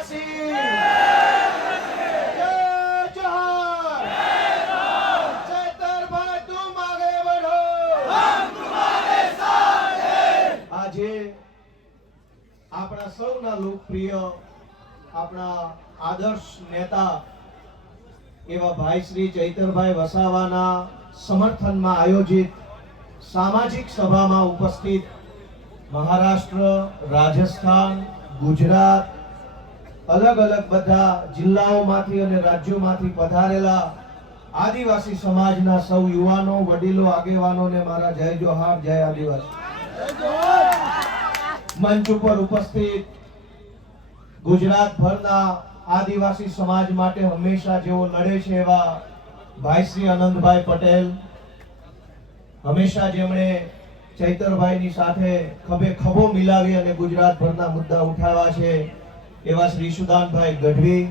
આદિવાસી જય જોહાર ચૈતરભાઈ તુમ આગે बढ़ो हम तुम्हारे साथ हैं આજે આપણા સૌના લોકપ્રિય આપણા આદર્શ નેતા એવા ભાઈ શ્રી ચૈતરભાઈ વસાવાના સમર્થનમાં આયોજિત સામાજિક સભામાં ઉપસ્થિત મહારાષ્ટ્ર, રાજસ્થાન, ગુજરાત, અલગ અલગ બધા જિલ્લાઓમાંથી અને રાજ્યોમાંથી પધારેલા આદિવાસી સમાજના સૌ યુવાનો, વડીલો, આગેવાનોને મારા જય જોહાર, જય આદિવાસી. મંચ ઉપર ઉપસ્થિત ગુજરાતભરના આદિવાસી સમાજ માટે હંમેશા જેઓ લડે છે એવા ભાઈ શ્રી આનંદભાઈ પટેલ, હંમેશા જેમણે ચૈતરભાઈની સાથે ખભે ખભો મિલાવી અને ગુજરાતભરના મુદ્દા ઉઠાવ્યા છે એવા શ્રી સુદાનભાઈ ગઢવી,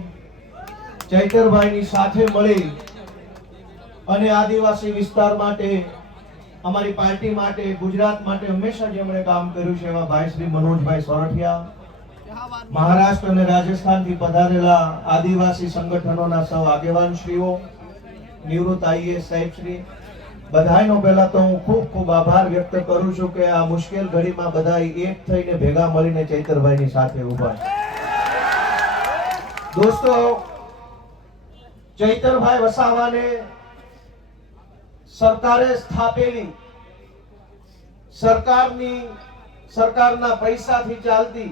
ચૈતરભાઈની સાથે મળી અને આદિવાસી વિસ્તાર માટે, અમારી પાર્ટી માટે, ગુજરાત માટે હંમેશા જેમણે કામ કર્યું છે એવા ભાઈ શ્રી મનોજભાઈ સોરઠિયા, મહારાષ્ટ્ર અને રાજસ્થાનથી પધારેલા આદિવાસી સંગઠનોના સૌ આગેવાનશ્રીઓ, નિવૃત્ત આઈએએસ સાહેબશ્રી, બધાનો પહેલા તો હું ખૂબ ખૂબ આભાર વ્યક્ત કરું છું કે આ મુશ્કેલ ઘડીમાં બધા એક થઈને ભેગા મળીને ચૈતરભાઈની સાથે ઉભા. દોસ્તો, ચૈતરભાઈ વસાવાને સરકારે સ્થાપેલી સરકારના પૈસાથી ચાલતી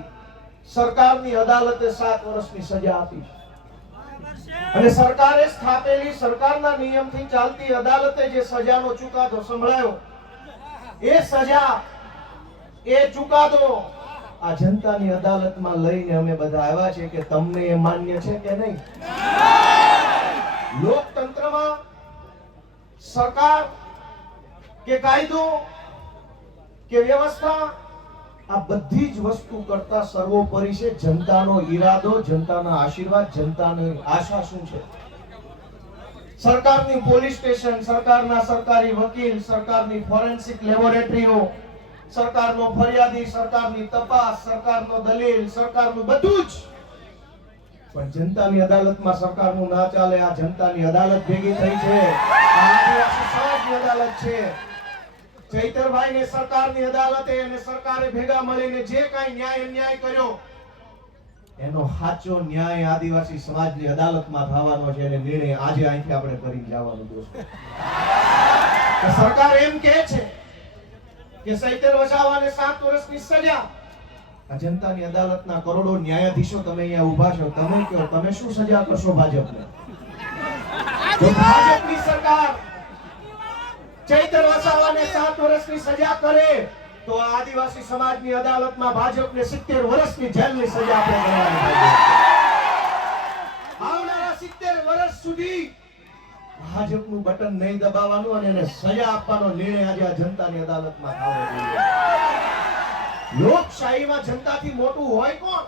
સરકારની અદાલતે 7 વર્ષની સજા આપી અને સરકારે સ્થાપેલી સરકારના નિયમથી ચાલતી અદાલતે જે સજાનો ચુકાદો સંભળાયો, એ સજા, એ ચુકાદો આ જનતાની અદાલતમાં લઈને અમે બધા આવ્યા છે કે તમને એ માન્ય છે કે નહીં. લોકતંત્રમાં સરકાર કે કાયદો કે વ્યવસ્થા, આ બધી જ વસ્તુ કરતા સર્વોપરી છે જનતાનો ઈરાદો, જનતાના આશીર્વાદ, જનતાની આશા શું છે. સરકારની પોલીસ સ્ટેશન, સરકારના સરકારી વકીલ, સરકારની ફોરેન્સિક લેબોરેટરીઓ, સરકારનો ફરિયાદી, સરકારની તપાસ, સરકારનો દલીલ, સરકારનું બધું જ, પણ જનતાની અદાલતમાં સરકારનું ના ચાલે. આ જનતાની અદાલત ભેગી થઈ છે, આદિવાસી સમાજની અદાલત છે. ચૈતરભાઈને સરકારની અદાલતે અને સરકારે ભેગા મળીને જે કાંઈ ન્યાય અન્યાય કર્યો, એનો સાચો ન્યાય આદિવાસી સમાજની અદાલતમાં થવાનો છે અને નિર્ણય આજે અહીંથી આપણે કરી જવાનું. દોસ્તો, સરકાર એમ કહે છે કે ચૈતર વસાવાને 7 વર્ષની સજા, આ જનતાની અદાલતના કરોડો ન્યાયાધીશો તમે અહીંયા ઊભા છો, તમે કહો તમે શું સજા કરશો ભાજપને? જો ભાજપની સરકાર ચૈતર વસાવાને 7 વર્ષની સજા કરે તો આદિવાસી સમાજની અદાલતમાં ભાજપને 70 વર્ષની જેલની સજા આપણે કરવાની છે. આવનારા 70 વર્ષ સુધી ભાજપનું બટન નહીં દબાવવાનું અને એને સજા આપવાનો નિર્ણય આજે આ જનતાની અદાલતમાં થવો જોઈએ. લોકશાહીમાં જનતાથી મોટું હોય કોણ?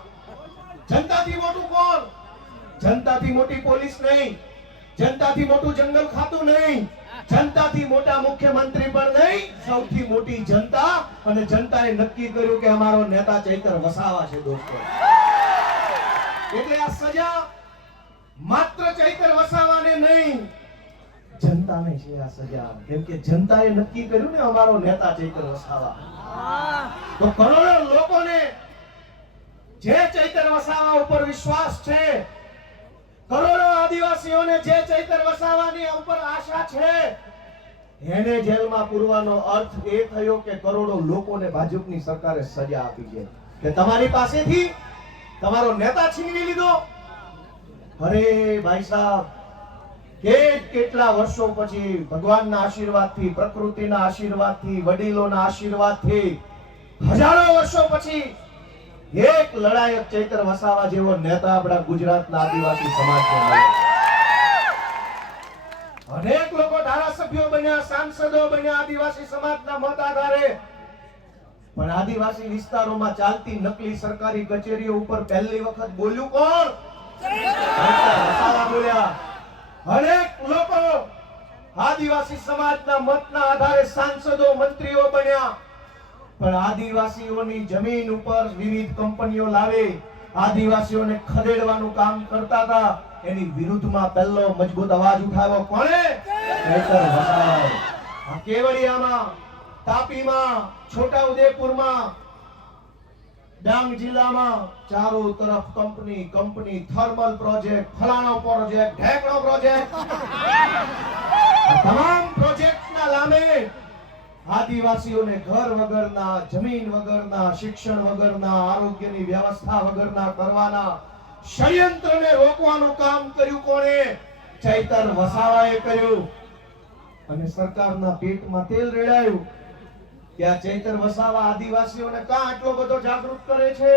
જનતાથી મોટું કોણ? જનતાથી મોટી પોલીસ નહીં, જનતાથી મોટું જંગલ ખાતું નહીં, જનતાથી મોટા મુખ્યમંત્રી પણ નહીં, સૌથી મોટી જનતા. અને જનતાએ નક્કી કર્યું કે અમારો નેતા ચૈતર વસાવા છે. દોસ્તો, એટલે આ સજા માત્ર ચૈતર વસાવાને નહીં, જનતાને છે આ સજા. કેમ કે જનતાએ નક્કી કર્યું ને અમારો નેતા ચૈતર વસાવા. તો કરોડો લોકોને જે ચૈતર વસાવા ઉપર વિશ્વાસ છે, કરોડો આદિવાસીઓને જે ચૈતર વસાવાની ઉપર આશા છે, એને જેલમાં પૂરવાનો અર્થ એ થયો કે કરોડો લોકોને ભાજપની સરકારે સજા આપી છે કે તમારી પાસેથી તમારો નેતા છીનવી લીધો. અરે ભાઈ સાહેબ, કેટલા વર્ષો પછી ભગવાનના આશીર્વાદથી, પ્રકૃતિના આશીર્વાદથી, વડીલોના આશીર્વાદથી, હજારો વર્ષો પછી એક લડાયક ચૈતર વસાવા જેવો નેતા આપણા ગુજરાતના આદિવાસી સમાજને મળ્યો. અનેક લોકો ધારાસભ્યો બન્યા, સાંસદો બન્યા આદિવાસી સમાજના મત આધારે, પણ આદિવાસી વિસ્તારોમાં ચાલતી નકલી સરકારી કચેરીઓ ઉપર પહેલી વખત બોલ્યું કોણ? વસાવા બોલ્યા. અનેક લોકો આદિવાસી સમાજના મતના આધારે સાંસદો, મંત્રીઓ બન્યા, પણ આદિવાસીઓની જમીન ઉપર વિવિધ કંપનીઓ લાવી આદિવાસીઓને ખદેડવાનું કામ કરતા હતા, એની વિરુદ્ધમાં પહેલો મજબૂત અવાજ ઉઠાવ્યો કોણે? ચૈતર વસાવાએ. આ કેવડિયામાં, તાપીમાં, છોટાઉદેપુરમાં, ડાંગ જિલ્લામાં ચારો તરફ કંપની કંપની, થર્મલ પ્રોજેક્ટ, ફલાણો પ્રોજેક્ટ, ઢેકણો પ્રોજેક્ટ. તમામ પ્રોજેક્ટના નામે આદિવાસીઓને ઘર વગરના, જમીન વગરના, શિક્ષણ વગરના, આરોગ્યની વ્યવસ્થા વગરના કરવાના ષડયંત્રને રોકવાનું કામ કર્યું કોણે? ચૈતર વસાવાએ કર્યું. અને સરકારના પેટમાં તેલ રેડાયું કે આ ચૈતર વસાવા આદિવાસીઓને કાં આટલો બધો જાગૃત કરે છે?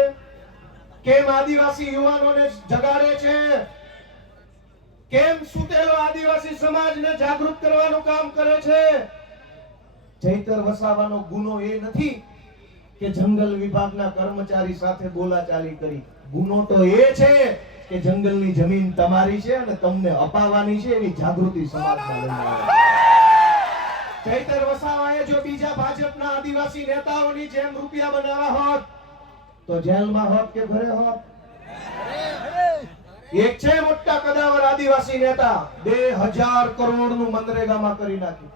કેમ આદિવાસી યુવાનોને જગાડે છે? કેમ સુતેલો આદિવાસી સમાજને જાગૃત કરવાનું કામ કરે છે? ચૈતર વસાવાનો ગુનો એ નથી કે જંગલ વિભાગના કર્મચારી સાથે બોલાચાલી કરી. ગુનો તો એ છે કે જંગલની જમીન તમારી છે અને તમને અપાવવાની છે, એવી જાગૃતિ સમાજમાં લઈને આવ્યા. ચૈતર વસાવાએ જો બીજા ભાજપના આદિવાસી નેતાઓની જેમ રૂપિયા બનાવ્યા હોત તો જેલમાં હોત કે ઘરે હોત? એક છે મોટા કદાવર આદિવાસી નેતા, 2000 કરોડનું મનરેગામાં કરી નાખ્યું.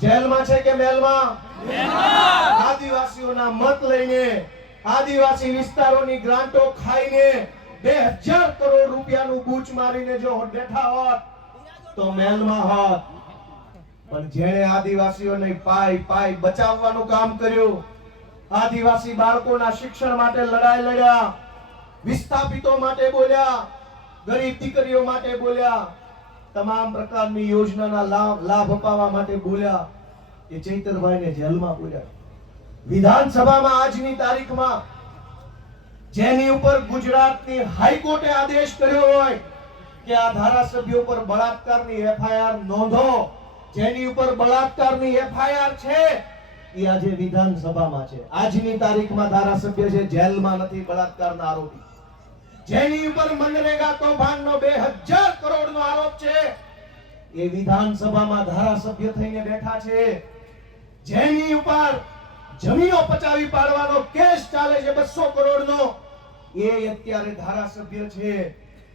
જેલમાં છે કે મેલમાં? આદિવાસીઓના મત લઈને, આદિવાસી વિસ્તારોની ગ્રાન્ટો ખાઈને 2000 કરોડ રૂપિયાનું બૂચ મારીને જો બેઠા હોત તો મેલમાં હોત. પણ જેણે આદિવાસીઓને પાય બચાવવાનું કામ કર્યું, આદિવાસી બાળકોના શિક્ષણ માટે લડાઈ લડ્યા, વિસ્થાપિતો માટે બોલ્યા, ગરીબ દીકરીઓ માટે બોલ્યા, તમામ પ્રકારની યોજનાના લાભ અપાવવા માટે બોલ્યા, એ ચૈતરભાઈને જેલમાં બોલ્યા. વિધાનસભામાં આજની તારીખમાં જેની ઉપર ગુજરાતની હાઈકોર્ટે આદેશ કર્યો હોય કે આ ધારાસભ્યો પર બળાત્કારની એફઆઈઆર નોંધો, જેની ઉપર બળાત્કારની એફઆઈઆર છે એ આજે વિધાનસભામાં છે. આજની તારીખમાં ધારાસભ્ય છે, જેલમાં નથી બળાત્કારના આરોપી. જેની ઉપર મનરેગા કૌભાંડનો 2000 કરોડનો આરોપ છે એ વિધાનસભામાં ધારાસભ્ય થઈને બેઠા છે. જેની ઉપર જમીનો પચાવી પાડવાનો કેસ ચાલે છે 200 કરોડનો, એ અત્યારે ધારાસભ્ય છે.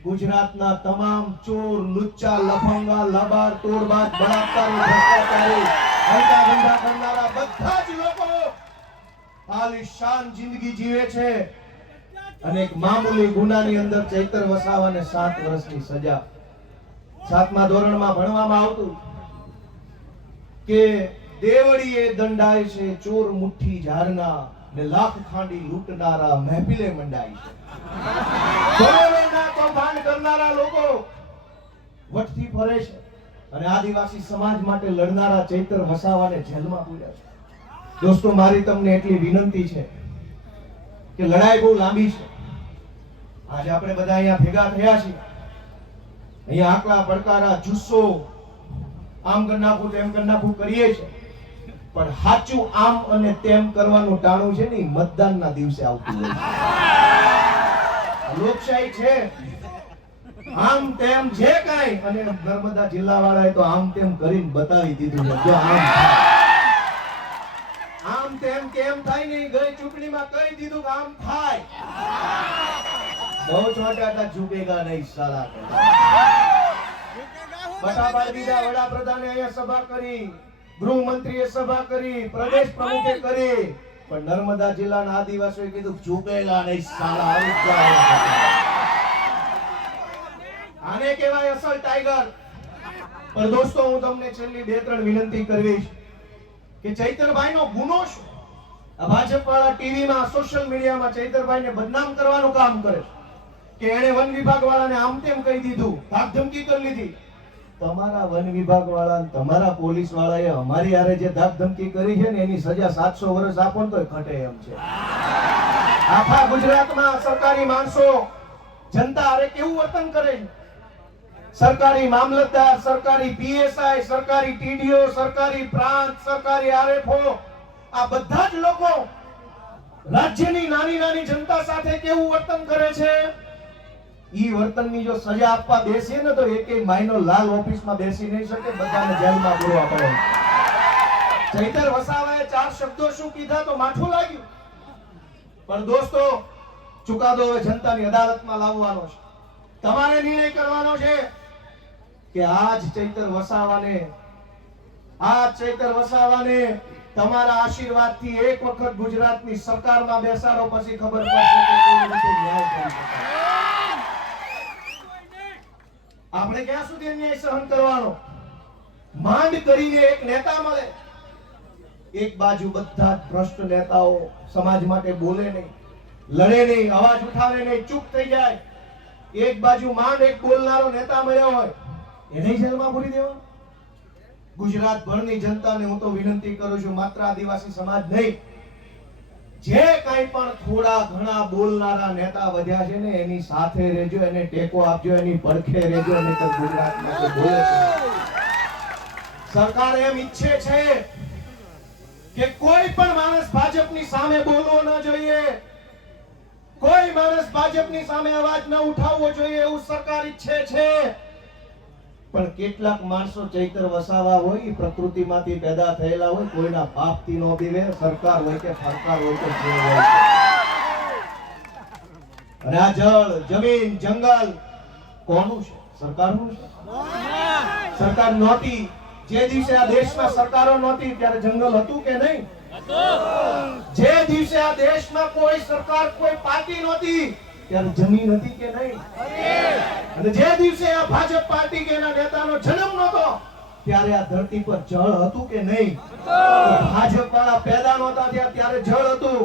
ગુજરાતના તમામ ચોર, લુચ્ચા, લફંગા, લબાડ, તોડબાજ, બળાત્કારી, ભ્રષ્ટાચારી, હલકા ધંધા કરનારા બધા જ લોકો આલિશાન જિંદગી જીવે છે. અને એક મામૂલી ગુનાની અંદર ચૈતર વસાવાને 7 વર્ષની સજા. 7મા ધોરણમાં ભણવામાં આવતું કે દેવડીએ દંડાય છે ચોર મુઠ્ઠી ઝારના, ને લાખ ખાંડી લૂંટનારા મહેફિલે મંડાય છે. કરોડોના કૌભાંડ કરનારા લોકો વટથી ફરે છે અને આદિવાસી સમાજ માટે લડનારા ચૈતર વસાવાને જેલમાં પૂર્યા છે. દોસ્તો, મારી તમને એટલી વિનંતી છે કે લડાઈ બહુ લાંબી છે. આજે આપણે બધા અહીંયા ભેગા થયા છીએ, અહીંયા આકલા પડકારા, જુસ્સો, આમ કરી નાખું તેમ કરી નાખું કરીએ છીએ, પણ સાચું આમ અને તેમ કરવાનું ટાણું છે ને મતદાનના દિવસે આવતું હોય છે. લોકશાહી છે, આમ તેમ જે કાંઈ, અને નર્મદા જિલ્લા વાળાએ તો આમ તેમ કરીને બતાવી દીધું છે. જો આમ તેમ કેમ થાય નહીં, ગઈ ચૂંટણીમાં કહી દીધું કે આમ થાય. બહુ છોટા હતા, ઝૂકેગા નહીં સાલા. બટા પાડી દીધા. વડાપ્રધાને અહીંયા સભા કરી, ગૃહમંત્રીએ સભા કરી, પ્રદેશ પ્રમુખે કરી, પણ નર્મદા જિલ્લાના આદિવાસીઓએ કીધું ઝૂકેગા નહીં સાલા. આને કહેવાય અસલ ટાઈગર. પણ દોસ્તો, હું તમને છેલ્લી 2-3 વિનંતી કરવીશ કે ચૈતરભાઈનો ગુનો શું? આ ભાજપ વાળા ટીવીમાં, સોશિયલ મીડિયામાં ચૈતરભાઈને બદનામ કરવાનું કામ કરે છે કે એણે વન વિભાગ વાળાને આમ તેમ કહી દીધું, ધાકધમકી કરી લીધી. તમારા વન વિભાગ વાળા, તમારા પોલીસ વાળાએ અમારી હારે જે ધાકધમકી કરી છે ને એની સજા 700 વર્ષ આપો ને તોય ઘટે એમ છે. આખા ગુજરાતમાં સરકારી માણસો જનતા હારે કેવું વર્તન કરે છે? સરકારી મામલતદાર, સરકારી પીએસઆઈ, સરકારી ટીડીઓ, સરકારી પ્રાંત, સરકારી આરએફઓ, આ બધા જ લોકો રાજ્યની નાની નાની જનતા સાથે કેવું વર્તન કરે છે? ઈ વર્તનની જો સજા આપવા બેસીએ ને તો એકેય માયનો લાલ ઓફિસમાં બેસી નહીં શકે, બધાને જેલમાં પૂરવા પડે. ચૈતર વસાવાએ 4 શબ્દો શું કીધા તો માઠું લાગ્યું. પણ દોસ્તો, ચુકાદો હવે જનતાની અદાલતમાં લાવવાનો છે. તમારે નિર્ણય કરવાનો છે કે આજ ચૈતર વસાવાને તમારા આશીર્વાદથી એક વખત ગુજરાતની સરકારમાં બેસાડો, પછી ખબર પડશે કે કેવી રીતે ન્યાય કરી શકાય. આપણે ક્યાં સુધી અન્યાય સહન કરવાનો? માંડ કરીને એક નેતા મળે, એક બાજુ બધા જ ભ્રષ્ટ નેતાઓ સમાજ માટે બોલે નહીં, લડે નહીં, અવાજ ઉઠાવે નહીં, ચૂપ થઈ જાય. એક બાજુ માંડ એક બોલનારો નેતા મળ્યો હોય, એને જેલમાં પૂરી દેવાનો. ગુજરાત ભરની જનતાને હું તો વિનંતી કરું છું, માત્ર આદિવાસી સમાજ નહીં, જે કંઈ પણ થોડા ઘણા બોલનારા નેતા વધ્યા છે ને એની સાથે રહેજો, એને ટેકો આપજો, એની પડખે રહેજો. અને ગુજરાત માટે બોલે છે. સરકાર એમ ઈચ્છે છે કે કોઈ પણ માણસ ભાજપની સામે બોલવો ન જોઈએ, કોઈ માણસ ભાજપની સામે અવાજ ન ઉઠાવવો જોઈએ, એવું સરકાર ઈચ્છે છે. પણ કેટલાક માણસો ચૈતર વસાવા હોય, પ્રકૃતિમાંથી પેદા થયેલા હોય, કોઈના બાપથી નો બીવે, સરકાર હોય કે ફરકાર હોય કે જે હોય. અને આ જળ, જમીન, જંગલ કોનું છે? સરકારનું છે. સરકાર નહોતી, જે દિવસે આ દેશમાં સરકારો નહોતી ત્યારે જંગલ હતું કે નહીં? જે દિવસે આ દેશમાં કોઈ સરકાર, કોઈ પાર્ટી નહોતી ત્યારે જમીન હતી કે નહીં? અને જે દિવસે આ ભાજપ પાર્ટી કે એના નેતાનો જન્મ નહોતો ત્યારે આ ધરતી પર જળ હતું કે નહીં? ભાજપ વાળા પેદા નહોતા થયા ત્યારે જળ હતું,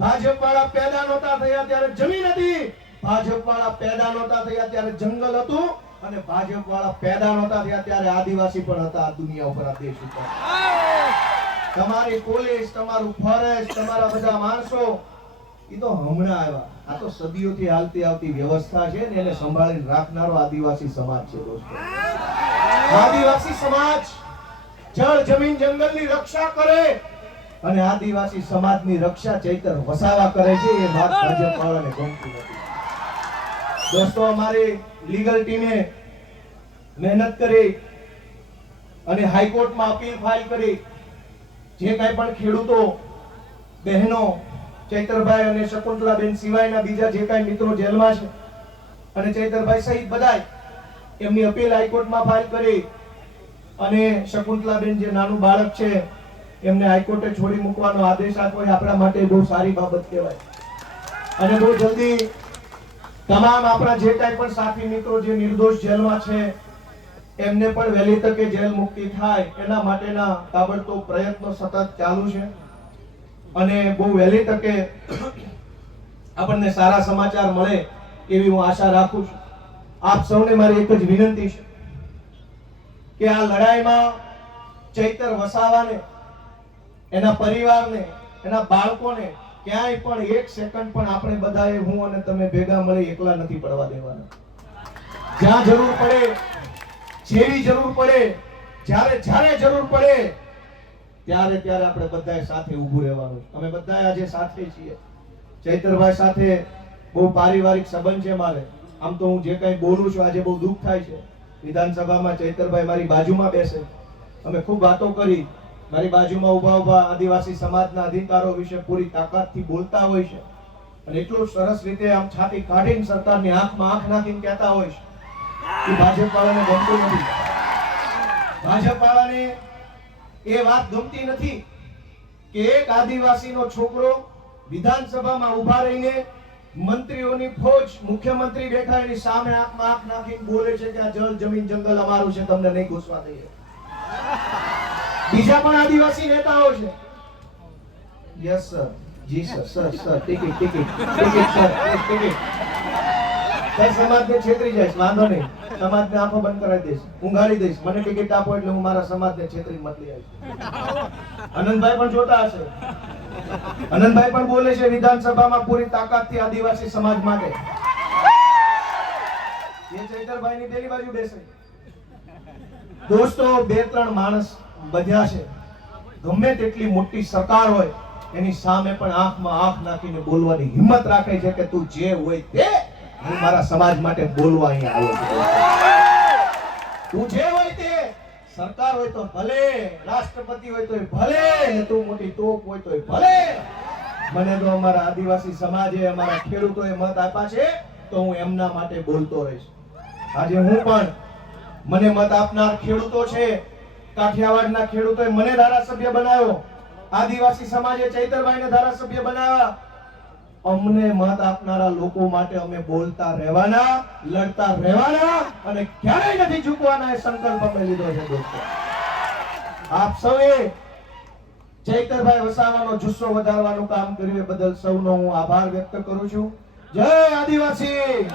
ભાજપ વાળા પેદા નહોતા થયા ત્યારે જમીન હતી, ભાજપ વાળા પેદા નહોતા થયા ત્યારે જંગલ હતું, અને ભાજપ વાળા પેદા નહોતા થયા ત્યારે આદિવાસી પણ હતા આ દુનિયા ઉપર, આ દેશ ઉપર. તમારી પોલીસ, તમારું ફોરેસ્ટ, તમારા બધા માણસો એ તો હમણાં આવ્યા. આ તો સદીઓથી હાલતી આવતી વ્યવસ્થા છે ને એને સંભાળીને રાખનારો આદિવાસી સમાજ છે દોસ્તો. આદિવાસી સમાજ જળ, જમીન, જંગલની રક્ષા કરે અને આદિવાસી સમાજની રક્ષા ચૈતર વસાવા કરે છે. એ વાત ભાજપ વાળાને ગમતી નથી. દોસ્તો, અમારી લીગલ ટીમે મહેનત કરી અને હાઈકોર્ટમાં અપીલ ફાઇલ કરી. જે કંઈ પણ ખેડૂતો, બહેનો, ચૈતરભાઈ અને શકુંતલાબેન સિવાયના બીજા જે કાંઈ મિત્રો જેલમાં છે અને ચૈતરભાઈ સહિત બધાય એમની અપીલ હાઈકોર્ટમાં ફાઇલ કરી. અને શકુંતલાબેન જે નાનું બાળક છે એમને હાઈકોર્ટે છોડી મૂકવાનો આદેશ આપ્યો. આપણા માટે બહુ સારી બાબત કહેવાય. અને બહુ જલ્દી તમામ આપણા જે કાંઈ પણ સાથી મિત્રો જે નિર્દોષ જેલમાં છે એમને પણ વહેલી તકે જેલ મુક્તિ થાય એના માટેના તાબડતોબ પ્રયત્નો સતત ચાલુ છે. અને બહુ વહેલી તકે આપણને સારા સમાચાર મળે એવી હું આશા રાખું છું. આપ સૌને મારી એક જ વિનંતી છે કે આ લડાઈમાં ચૈતર વસાવાને, એના પરિવારને, એના બાળકોને ક્યાંય પણ એક સેકન્ડ પણ આપણે બધાએ, હું અને તમે ભેગા મળી એકલા નથી પડવા દેવાના. જ્યાં જરૂર પડે, જેવી જરૂર પડે, જ્યારે જરૂર પડે ત્યારે આપણે બધાએ સાથે ઊભું રહેવાનું. અમે બધા આજે સાથે છીએ. ચૈતરભાઈ સાથે બહુ પારિવારિક સંબંધ છે મારે. આમ તો હું જે કંઈ બોલું છું આજે બહુ દુઃખ થાય છે. વિધાનસભામાં ચૈતરભાઈ મારી બાજુમાં બેસે, અમે ખૂબ વાતો કરી, મારી બાજુમાં ઊભા આદિવાસી સમાજના અધિકારો વિશે પૂરી તાકાતથી બોલતા હોય છે. અને એટલું સરસ રીતે આમ છાતી કાઢીને સરકારની આંખમાં આંખ નાખીને કહેતા હોય છે કે ભાજપ વાળાને ગમતું નથી. ભાજપ વાળાને એ વાત ગમતી નથી કે એક આદિવાસીનો છોકરો વિધાનસભામાં ઉભા રહીને મંત્રીઓની ફોજ, મુખ્યમંત્રી બેઠા એની સામે આંખમાં આંખ નાખીને બોલે છે કે આ જળ, જમીન, જંગલ અમારું છે, તમને નહીં ઘૂસવા દઈએ. બીજા પણ આદિવાસી નેતાઓ છે. યસ સર, જી sir, sir ticket sir, ticket. સમાજને છેતરી જાય, વાંધો નહીં, સમાજને આંખો બંધ કરાવી દઈશ, ઊંઘાડી દઈશ. મને ટિકિટ આપો એટલે હું મારા સમાજને છેતરી મત લઈ આવીશ. આનંદભાઈ પણ જોતા હશે. આનંદભાઈ પણ બોલે છે વિધાનસભામાં પૂરી તાકાતથી આદિવાસી સમાજ માટે. એ ચૈતરભાઈની પેલી બાજુ બેસે. દોસ્તો, 2-3 માણસ બધ્યા છે. ગમે તેટલી મોટી સરકાર હોય એની સામે પણ આંખમાં આંખ નાખીને બોલવાની હિંમત રાખે છે કે તું જે હોય તે, હું મારા સમાજ માટે બોલવા અહીંયા આવ્યો છું. તું જે હોય તે, સરકાર હોય તો ભલે, રાષ્ટ્રપતિ હોય તો ભલે, તું મોટી તોપ હોય તો ભલે, મને તો અમારા આદિવાસી સમાજે અમારા ખેડૂતોએ મત આપ્યા છે તો હું એમના માટે બોલતો રહીશ. આજે હું પણ મને મત આપનાર ખેડૂતો છે, કાઠિયાવાડના ખેડૂતોએ મને ધારાસભ્ય બનાવ્યો, આદિવાસી સમાજે ચૈતરભાઈને ધારાસભ્ય બનાવ્યા. અમને મત આપનારા લોકો માટે અમે બોલતા રહેવાના, લડતા રહેવાના અને ક્યારેય નથી ઝૂકવાના એ સંકલ્પ અમે લીધો છે દોસ્તો. આપ સૌએ ચૈતરભાઈ વસાવાનો જુસ્સો વધારવાનું કામ કર્યું એ બદલ સૌનો હું આભાર વ્યક્ત કરું છું. જય આદિવાસી.